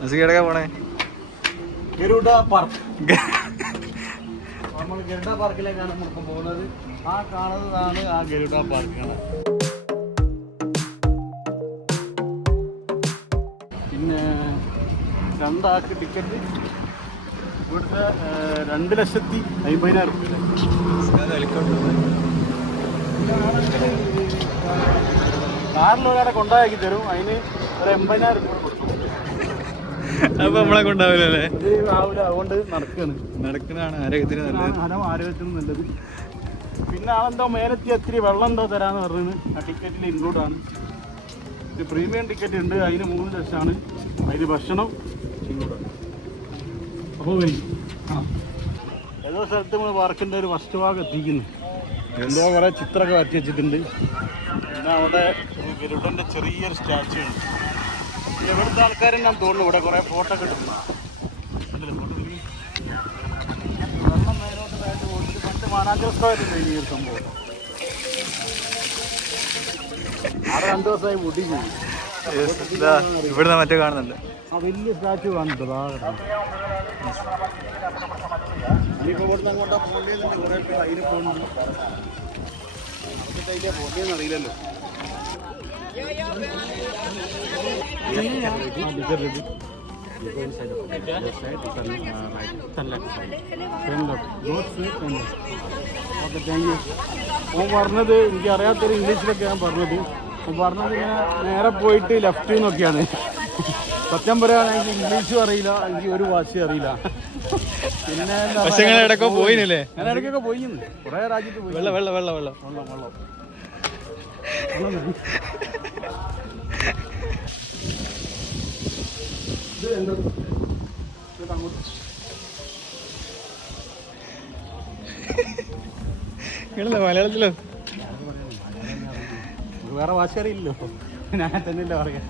നസികേടൊക്കെ പോണേ ഗരുഡ പാർക്ക്. നമ്മൾ ഗരുഡ പാർക്കിലേക്കാണ് നമുക്ക് പോകുന്നത്. ആ കാണുന്നതാണ് ആ ഗരുഡ പാർക്കാണ്. പിന്നെ 2 ആൾക്ക് ടിക്കറ്റ് ഇവിടുത്തെ 2,50,000 രൂപ. കാറിൽ ഒരാളെ കൊണ്ടാക്കി തരും, അതിന് ഒരു 80,000 രൂപ കൊടുക്കും. അപ്പൊ നമ്മളെ കൊണ്ടാവില്ലല്ലേ? ആവില്ല, അതുകൊണ്ട് നടക്കുന്നതാണ് ആരോഗ്യത്തിന് നല്ലത്. ആരോഗ്യത്തിന് നല്ലത്. പിന്നെ ആളെന്തോ മേലെത്തി ഒത്തിരി വെള്ളം എന്തോ തരാന്ന് പറയുന്നത് ആ ടിക്കറ്റിൽ ഇൻക്ലൂഡാണ്. ഇത് പ്രീമിയം ടിക്കറ്റ് ഉണ്ട്, അതിന് 3 ലക്ഷമാണ്. അതിന് ഭക്ഷണം ഇൻക്ലൂഡാണ്. അപ്പോൾ ഏതോ സ്ഥലത്ത് നമ്മൾ പാർക്കിൻ്റെ ഒരു ഫസ്റ്റ് ഭാഗം എത്തിക്കുന്നു. എന്തോ കുറേ ചിത്രമൊക്കെ വരച്ച് വെച്ചിട്ടുണ്ട്. പിന്നെ അവിടെ ഒരു ഗരുഡൻ്റെ ചെറിയൊരു സ്റ്റാച്ചു ഉണ്ട്. എവിടുത്തെ ആൾക്കാരെല്ലാം തോന്നുന്നു ഇവിടെ കുറേ ഫോട്ടോ ഒക്കെ എടുക്കുന്നു. വെള്ളം മേലോട്ടായിട്ട് ഓടിച്ച് പണ്ട് മാനാഞ്ചൽ സ്ക്വയറില്ല ഈ ഒരു സംഭവം. അവിടെ 2 ദിവസമായി മുടി ചെയ്യും. ഇവിടുന്ന് മറ്റേ കാണുന്നുണ്ട്, ആ വലിയ സ്റ്റാച്ചു കാണുന്നുണ്ട്. ഇനിയിപ്പോൾ ഇവിടുന്ന് അങ്ങോട്ടാ പോകേണ്ടതുണ്ട്. കുറേ പേര് അതിന് പോകുന്നുണ്ട്. നമുക്കിട്ട് അതിലെ പോകേന്ന് അറിയില്ലല്ലോ. Okay, thank you. ഓൻ പറഞ്ഞത് എനിക്കറിയാത്തൊരു ഇംഗ്ലീഷിലൊക്കെ ഞാൻ പറഞ്ഞത്. ഓൻ പറഞ്ഞത് ഇങ്ങനെ നേരെ പോയിട്ട് ലെഫ്റ്റ് എന്നൊക്കെയാണ്. സത്യം പറയുകയാണെങ്കിൽ ഇംഗ്ലീഷും അറിയില്ല, എനിക്ക് ഒരു ഭാഷയും അറിയില്ല. പിന്നെ ഇടയ്ക്കൊക്കെ പോയില്ലേ? ഞാൻ ഇടയ്ക്കൊക്കെ പോയിന്ന് കുറേ രാജ്യത്ത് പോയി. വെള്ളം വെള്ളം വെള്ളം വെള്ളം വെള്ളം വെള്ളം മലയാളത്തിലോ? വേറെ ഭാഷ അറിയില്ലല്ലോ, ഞാൻ തന്നെയല്ലേ പറയാ.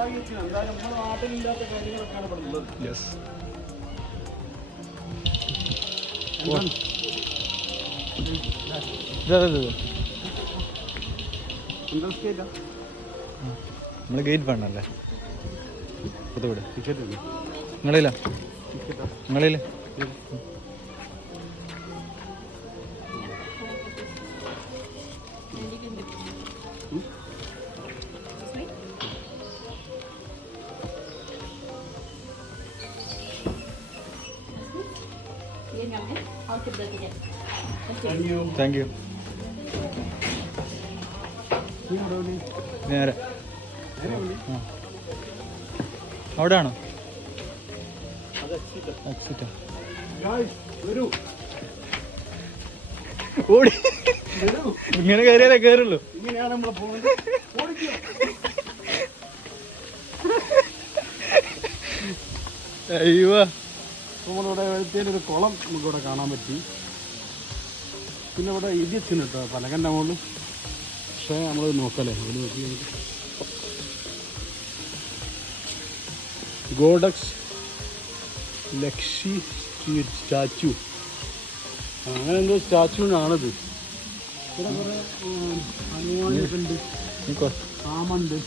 എന്തായാലും നമ്മുടെ നാട്ടിലില്ലാത്ത കാര്യങ്ങളൊക്കെയാണ് പറയുന്നത്. നമ്മള് ഗേറ്റ് വേണല്ലേ? പുതുവിടെ ടിക്കറ്റ് ഇല്ല നിങ്ങളില്ല? നിങ്ങളില്ല? Thank you. നേരെ അവിടെ ആണോ? ഓടി ഇങ്ങനെ കയറിയാലേ കയറുള്ളൂ. ഇങ്ങനെയാണ് നമ്മളെ പോകുന്നത്. അയ്യോ, നമ്മളിവിടെ വെളുത്തേലൊരു കുളം നമുക്കിവിടെ കാണാൻ പറ്റി. പിന്നെ ഇവിടെ ഇടിയത്തിന് കേട്ടോ പലകൻ്റെ മുകളിൽ. പക്ഷേ നമ്മൾ നോക്കല്ലേ, അതിൽ നോക്കി ഗോഡക്സ് ലക്ഷി സ്റ്റാച്ചു, അങ്ങനെ എന്തോ സ്റ്റാച്ചുവിനാണിത്. ഇവിടെ കുറേ ഹനുമാനൊക്കെ ഉണ്ട്, ആമുണ്ട്.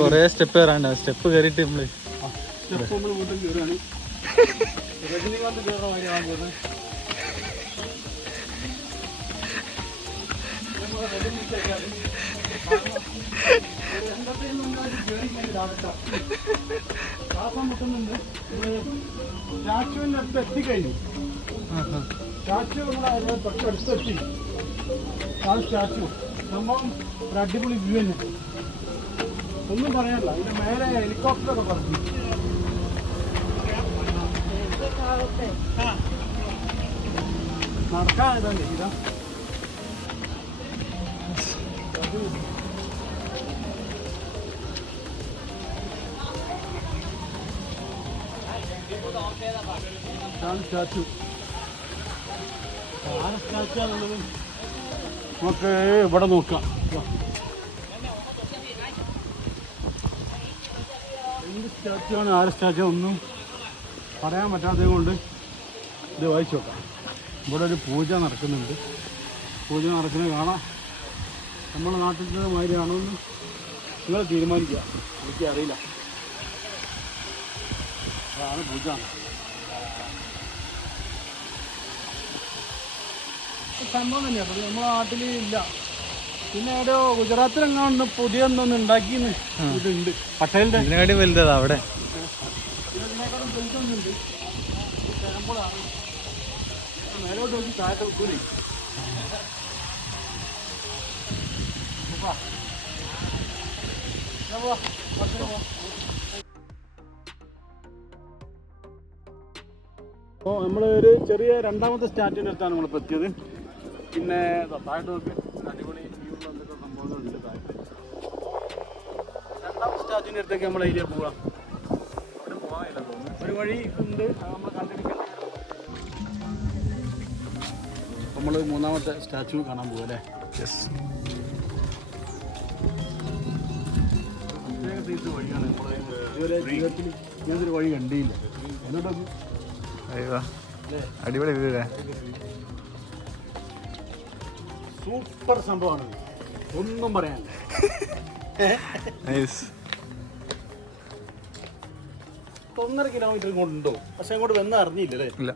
കൊറേ സ്റ്റെപ്പ് കയറാണ്ട്. സ്റ്റെപ്പ് കയറിയിട്ട് നമ്മള് സ്റ്റെപ്പ് നമ്മൾ വീട്ടിൽ കയറുകയാണ്. രജനീകാന്ത് കയറുന്ന കാര്യമാണ് കയറുന്നത്. ശ്വാസം മുട്ടുന്നുണ്ട്. സ്റ്റാച്ചുവിൻ്റെ അടുത്ത് എത്തിക്കഴിഞ്ഞു. സ്റ്റാച്ചു നമ്മുടെ തൊട്ടടുത്തെത്തി. ആ സ്റ്റാച്ചു സംഭവം ഒരു അടിപൊളി വ്യൂ തന്നെ, ഒന്നും പറയാനില്ല. അതിൻ്റെ മേലെ ഹെലികോപ്റ്ററൊക്കെ പറഞ്ഞു. നടക്കാൻ ഇതല്ലേ ഇതാ. സ്റ്റാച്ചു ആരെ സ്റ്റാച്ചുള്ളത് നമുക്ക് ഇവിടെ നോക്കാം. എന്ത് സ്റ്റാച്ചു ആണ്, ആരെ സ്റ്റാച്ചു ഒന്നും പറയാൻ പറ്റാത്തത് കൊണ്ട് ഇത് വായിച്ചു നോക്കാം. ഇവിടെ ഒരു പൂജ നടക്കുന്നുണ്ട്. പൂജ നടക്കുന്നത് കാണാം. നമ്മുടെ നാട്ടിലത്തെ മാതിരിയാണോന്ന് നിങ്ങൾ തീരുമാനിക്കുക, എനിക്കറിയില്ല. അതാണ് പൂജ. സംഭവം തന്നെയാണ്, പക്ഷെ നമ്മുടെ നാട്ടിൽ ഇല്ല. പിന്നെ ഒരു ഗുജറാത്തിലെങ്ങാണ്ട് പുതിയ ഒന്നൊന്ന് ഉണ്ടാക്കിയെന്ന് ഇതുണ്ട്, പട്ടേലിൻ്റെ. ഇതിനെക്കാട്ടി വലുതാ അവിടെ. ഇതിനേക്കാളും വലുതൊന്നുണ്ട്. സാമ്പിളാണ്. മേലോട്ട് നോക്കി താഴത്തെ വെക്കൂലേ. അപ്പോൾ നമ്മൾ ഒരു ചെറിയ രണ്ടാമത്തെ സ്റ്റാറ്റിൻ്റെ അടുത്താണ് നമ്മളിപ്പോൾ എത്തിയത്. പിന്നെ താഴോട്ട് നോക്കി അടിപൊളി വ്യൂള്ള എന്തൊക്കെ സംഭവങ്ങളുണ്ട് താഴത്ത്. രണ്ടാമത്തെ സ്റ്റാറ്റിൻ്റെ അടുത്തേക്ക് നമ്മൾ ഏരിയ പോവുക. അവിടെ പോകാനില്ല തോന്നുന്നു, ഒരു വഴി ഉണ്ട് നമ്മൾ കണ്ടിരിക്കേണ്ട. നമ്മൾ മൂന്നാമത്തെ സ്റ്റാച്ചു കാണാൻ പോകും അല്ലേ? യെസ്. പ്രത്യേക സൈസ് വഴിയാണ്. നമ്മൾ ഇതുവരെ ജീവിതത്തിൽ ഇങ്ങനത്തെ ഒരു വഴി കണ്ടില്ല. എന്നിട്ടൊക്കെ അയ്യോ അടിപൊളി വ്യൂ അല്ലേ? സൂപ്പർ സംഭവമാണ്, ഒന്നും പറയാനില്ല. നൈസ്. 1.5 കിലോമീറ്റർ കൊണ്ടോ, പക്ഷെ അങ്ങോട്ട് വന്ന് അറിഞ്ഞില്ലല്ലേ? ഇല്ല,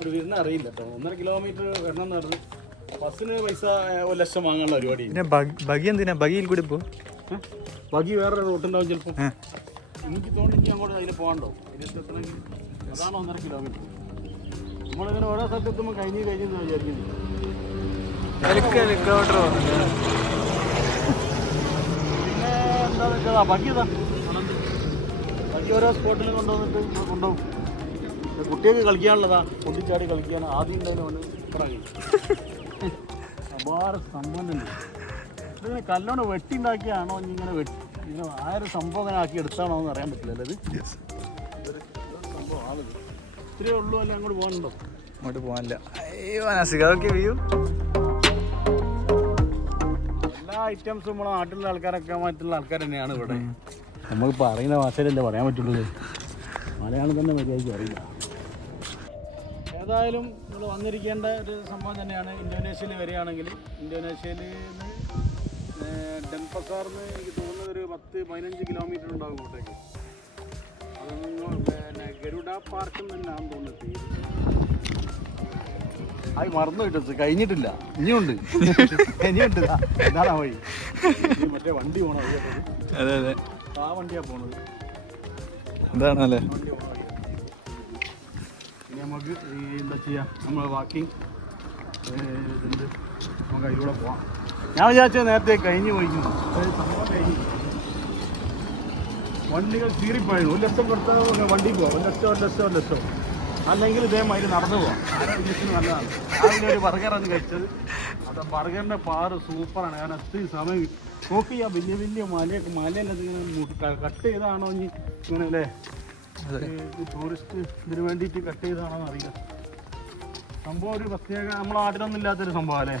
ഒരു വരുന്ന അറിയില്ല കേട്ടോ. 1.5 കിലോമീറ്റർ വരണം എന്ന് പറഞ്ഞു. ബസ്സിന് പൈസ 1 ലക്ഷം വാങ്ങാനുള്ള പരിപാടി. പിന്നെ ബഗി എന്തിനാ? ബഗിയിൽ കൂടി പോ. ബഗി വേറെ റൂട്ടുണ്ടാവും ചിലപ്പോൾ. എനിക്ക് തോന്നുന്നു അങ്ങോട്ട് അതിന് പോകണ്ടോ, അതിന് എത്തണമെങ്കിൽ. അതാണ് 1.5 കിലോമീറ്റർ. നമ്മളിങ്ങനെ ഓരോ സ്ഥലത്തെത്തുമ്പോൾ കഴിഞ്ഞ് വിചാരിക്കുന്നു. ഹെലികോപ്റ്റർ പിന്നെ എന്താണെന്ന് വെച്ചാൽ ബഗി ഇതാ ബഗി ഓരോ സ്പോട്ടിൽ കൊണ്ടുവന്നിട്ട് കൊണ്ടുപോകും. കുട്ടികൾക്ക് കളിക്കാനുള്ളതാ, പൊട്ടിച്ചാടി കളിക്കാൻ. ആദ്യം ഉണ്ടായിരുന്നു ഇപ്പറായി അപാര സംഭവം തന്നെ. ഇതിങ്ങനെ കല്ലോണ്ട് വെട്ടിണ്ടാക്കിയാണോ ഇങ്ങനെ ഇങ്ങനെ ആ ഒരു സംഭവം അങ്ങനെ ആക്കി എടുത്താണോ എന്ന് അറിയാൻ പറ്റില്ല. അല്ലേ ഇത് സംഭവം ആളുകൾ ഇത്രയേ ഉള്ളൂ. അല്ല അങ്ങോട്ട് പോകാനുണ്ടോ? അങ്ങോട്ട് പോകാനില്ല. അയ്യോ ഓക്കെ വ്യൂ. എല്ലാ ഐറ്റംസും നമ്മളെ നാട്ടിലുള്ള ആൾക്കാരൊക്കെ മറ്റുള്ള ആൾക്കാർ തന്നെയാണ് ഇവിടെ. നമ്മളിപ്പോൾ അറിയുന്ന ഭാഷയിലല്ലേ പറയാൻ പറ്റുള്ളൂ. മലയാളം തന്നെ മര്യാദയ്ക്ക് അറിയില്ല. ഏതായാലും നമ്മൾ വന്നിരിക്കേണ്ട ഒരു സംഭവം തന്നെയാണ്. ഇന്തോനേഷ്യയിൽ വരികയാണെങ്കിൽ ഇന്തോനേഷ്യയിൽ നിന്ന് ഡെൻപസാറിന് എനിക്ക് തോന്നുന്നത് ഒരു 10-15 കിലോമീറ്റർ ഉണ്ടാകും ഇങ്ങോട്ടേക്ക്. അതൊന്നും പിന്നെ ഗരുഡ പാർക്ക് തന്നെയാണെന്ന് തോന്നുന്നത്. അത് മറന്നു കിട്ടും, കഴിഞ്ഞിട്ടില്ല, ഇനിയുണ്ട്. ഇനിയുണ്ട്. എന്താണ് ആ വഴി? മറ്റേ വണ്ടി പോകണം വഴിയൊക്കെ. അതെ അതെ, ആ വണ്ടിയാണ് പോണത്. എന്താണല്ലേ? വണ്ടി പോകണം. ഇനി നമുക്ക് എന്താ ചെയ്യാം, നമ്മൾ വാക്കിങ് ഇതുണ്ട്, നമുക്ക് അതിലൂടെ പോവാം. ഞാൻ വിചാരിച്ചത് നേരത്തെ കഴിഞ്ഞ് പോയിക്കുന്നു. സംഭവം കഴിഞ്ഞു. വണ്ടികൾ കീറിപ്പോയിരുന്നു. 1 ലക്ഷം കൊടുത്താൽ വണ്ടി പോവാം. 1 ലക്ഷം. അല്ലെങ്കിൽ ഇതേമാതിരി നടന്നു പോവാം. ആരോഗ്യത്തിന് നല്ലതാണ്. രാവിലെ ഒരു ബർഗറാണ് കഴിച്ചത്. അത് ബർഗറിൻ്റെ പാറ് സൂപ്പറാണ്. കാരണം അത്രയും സമയം നോക്കി ചെയ്യാം. വലിയ വലിയ മലയല്ലത് ഇങ്ങനെ കട്ട് ചെയ്താണോ ഇങ്ങനെ അല്ലേ? ടൂറിസ്റ്റ് ഇതിന് വേണ്ടിയിട്ട് കട്ട് ചെയ്താണോ എന്ന് അറിയില്ല. സംഭവം ഒരു പ്രത്യേക നമ്മളെ നാട്ടിലൊന്നും ഇല്ലാത്തൊരു സംഭവം അല്ലേ?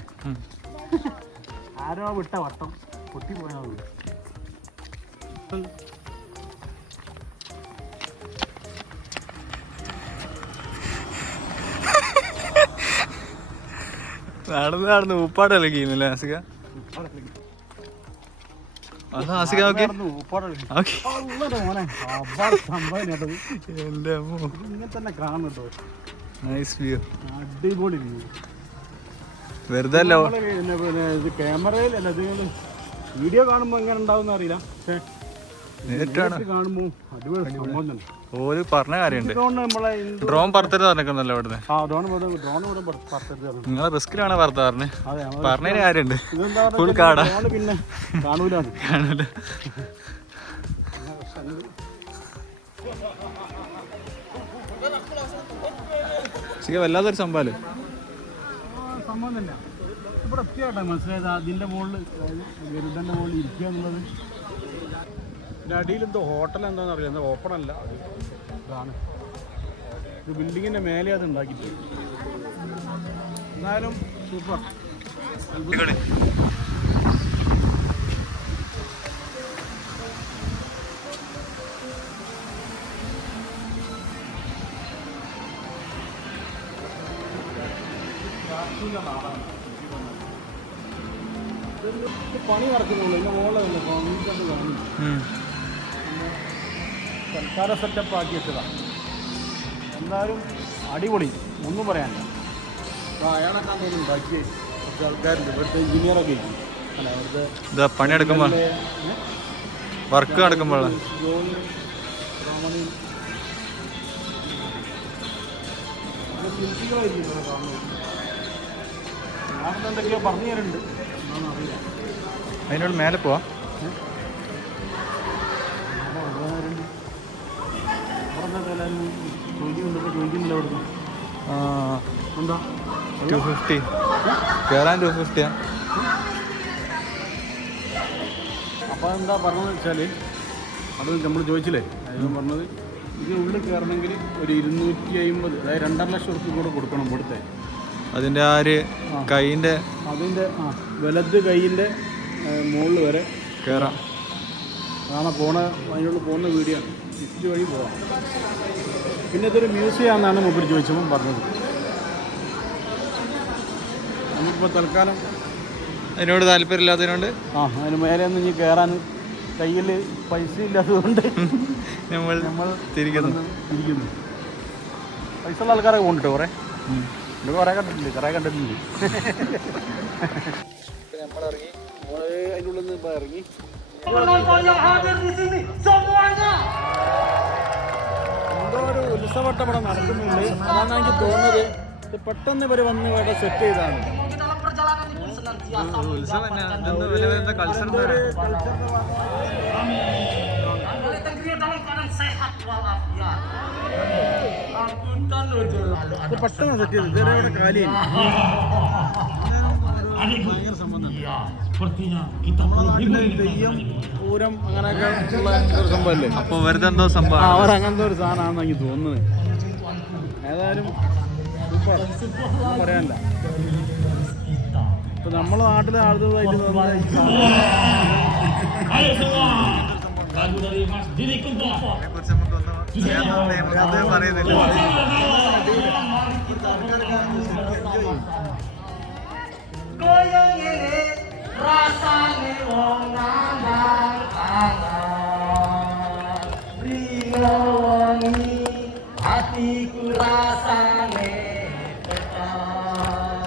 ആരോ വിട്ട വട്ടം പൊട്ടിപ്പോയാൽ മതി. നടന്ന് ഉപ്പാട് കളിക്കുന്നില്ലേ ആസിക? ആസിക ഓക്കെ ഇങ്ങനെ തന്നെ കാണുന്നുണ്ടോ? നൈസ് വ്യൂ, അടിപൊളി വ്യൂ. വെറുതെ ഇത് ക്യാമറയിൽ അല്ല, ഇത് വീഡിയോ കാണുമ്പോൾ എങ്ങനെ ഉണ്ടാവും അറിയില്ല. പക്ഷേ നേരിട്ട് കാണുമ്പോൾ അടിപൊളി സംഭവം തന്നെ. ഓര് പറഞ്ഞ കാര്യമുണ്ട്. ഡ്രോൺ പറത്തരുത് പറഞ്ഞേക്കുന്നല്ലോ ഇവിടുന്ന്. നിങ്ങളെ റിസ്കിലാണ് പറത്താറിന് പറഞ്ഞതിന് കാര്യമുണ്ട്. ഫുൾ കാടാ, പിന്നെ കാണൂല. വല്ലാത്തൊരു സംഭവം സംഭവം തന്നെ. ഇവിടെ എത്തിയാട്ടെ മനസ്സിലായത്. അതിൻ്റെ മുകളിൽ ഗരുഡൻ്റെ മുകളിൽ ഇരിക്കുക എന്നുള്ളത്. പിന്നെ അടിയിൽ എന്തോ ഹോട്ടൽ എന്താണെന്ന് അറിയില്ല, എന്താ ഓപ്പൺ അല്ല. ഇതാണ് ഇത് ബിൽഡിങ്ങിൻ്റെ മേലെ അത് ഉണ്ടാക്കിയിട്ട്. എന്നാലും സൂപ്പർ. പണി നടക്കുന്നുള്ളൂ. ഇതിൻ്റെ മുകളിൽ പല സെറ്റപ്പ് ആക്കി വെച്ചതാണ്. എന്തായാലും അടിപൊളി, ഒന്നും പറയാനില്ല. അയാളൊക്കെ എന്തെങ്കിലും ഉണ്ടാക്കി കുറച്ച് ആൾക്കാരുണ്ട് ഇവിടുത്തെ എഞ്ചിനീയറൊക്കെ അല്ല ഇവിടുത്തെ പണിയെടുക്കുമ്പോൾ വർക്ക് നടക്കുമ്പോൾ ഞാനത് എന്തൊക്കെയോ പറഞ്ഞു തരുന്നുണ്ട്, അറിയില്ല. അതിനോട് മേലെ പോവാ. എന്താ 250 കയറാൻ 250. അപ്പോൾ എന്താ പറഞ്ഞതെന്ന് വെച്ചാൽ അത് നമ്മൾ ചോദിച്ചില്ലേ, അതിന് പറഞ്ഞത് ഇതിനുള്ളിൽ കയറണമെങ്കിൽ ഒരു 250, അതായത് 2.5 ലക്ഷം ഉറുപ്പിക കൂടെ കൊടുക്കണം ഇവിടുത്തെ. അതിൻ്റെ ആ ഒരു കൈയിൻ്റെ അതിൻ്റെ വലത് കൈയിൻ്റെ മുകളിൽ വരെ കയറാം. അതാണ് അതിനുള്ള പോകുന്ന വീഡിയോ ആണ്. ലിഫ്റ്റ് വഴി പോകാം. പിന്നെ ഇതൊരു മ്യൂസിയം ആണെന്നാണ് മൂപ്പർ ചോദിച്ചപ്പോൾ പറഞ്ഞത്. നമുക്കിപ്പോൾ തൽക്കാലം അതിനോട് താല്പര്യമില്ലാത്തതിനോണ്ട് അതിന് മേലെ ഒന്നും ഇനി കയറാൻ കയ്യിൽ പൈസ ഇല്ലാത്തതുകൊണ്ട് നമ്മൾ തിരിക്കുന്നു. പൈസ ഉള്ള ആൾക്കാരൊക്കെ കൊണ്ടിട്ട് കുറേ കുറേ കണ്ടിട്ടുണ്ട് നമ്മളിറങ്ങി അതിൻ്റെ ഉള്ളിൽ നിന്ന് ഇപ്പോൾ ഇറങ്ങി. എന്തോ ഒരു ഉത്സവട്ടം ഇവിടെ നടക്കുന്നുണ്ട്. അതാണ് എനിക്ക് തോന്നുന്നത്. ഇത് പെട്ടെന്ന് ഇവർ വന്ന് ഇവിടെ സെറ്റ് ചെയ്തതാണ്. പെട്ടെന്ന് സെറ്റ് ചെയ്തു. ഇതുവരെ ഇവിടെ കാലിയില്ല. ഭയങ്കര സംബന്ധം. നമ്മുടെ നാട്ടിലെ തെയ്യം, പൂരം അങ്ങനെയൊക്കെ ഉള്ള ഒരു സംഭവമല്ലേ. അപ്പോൾ വെറുതെ എന്തോ സംഭവം അവർ അങ്ങനത്തെ ഒരു സാധനമാണെന്ന് എനിക്ക് തോന്നുന്നത്. ഏതായാലും സൂപ്പർ, ഒന്നും പറയാനില്ല. ഇപ്പം നമ്മളെ നാട്ടിലെ ആളുകളായിട്ട് Goyang ini rasane wong